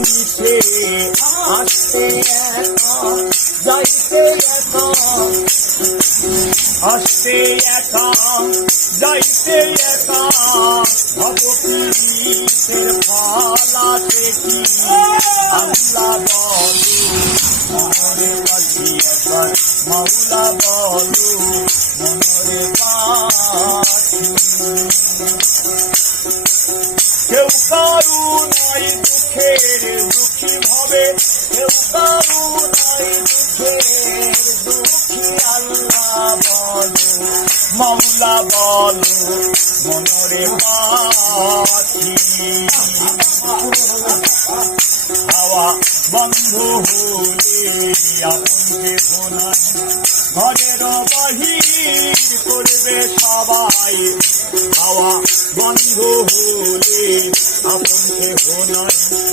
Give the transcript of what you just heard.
মিশে আসতে একা যাইতে একা আসতে একা যাইতে একা ভবপ্রীতের ফালাতে কি আল্লাহ বলো মনরে বাজি একবার মাওলা বলো মনরে পাখি কেউ কারু নাই দুঃখের দুঃখী ভাবে কেউ কারু নাই দুঃখের দুঃখী আল্লাহ বলো মাওলা বলো মনরে পাখি হাওয়া বন্ধ হলে আপনকে ভোলাই ঘরের বাহির করবে সবাই হাওয়া বন্ধ হলে আপনকে ভোলাই